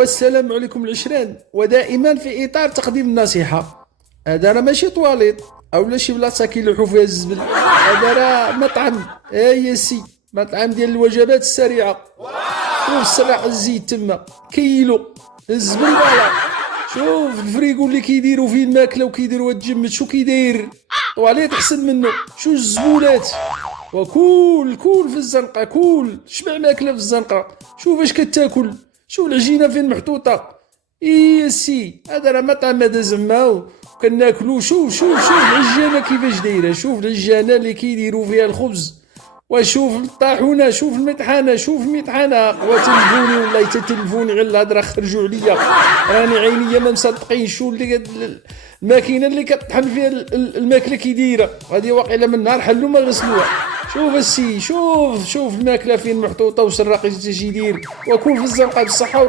والسلام عليكم العشرين، ودائما في اطار تقديم النصيحه. هذا راه ماشي طواليط اولا شي بلاصه كيلوحوا فيها الزبل، هذا راه مطعم. يا سي مطعم ديال الوجبات السريعه. شوف السراق الزيت تما كيلو الزبل فوالا. شوف الفريكو اللي كيديروا فيه الماكله وكيديروها تجمد، شو كيداير طواليط احسن منه. شو الزبولات، وكول كول في الزنقه، كول شبع ماكله في الزنقه. شوف اش كتاكل، شوف العجينه فين محطوطه. يا سي هذا راه مطعم هذا زعما وكناكلو. شوف العجانه كيفاش دايره، شوف العجانه اللي كيديروا فيها الخبز، وشوف الطاحونه، شوف المطحنه، شوف المطحنه. وتلفوني والله تتلفوني على الهضره، خرجوا عليا راني عينيا ما مصدقين. شو اللي الماكينه اللي كطحن فيها الماكله كي دايره هذه، واقيلا من نهار حلوا ما غسلوها. شوف السي، شوف الماكله فين محطوطه وسراقي تجي يدير، وكل في الزنقه بالصحه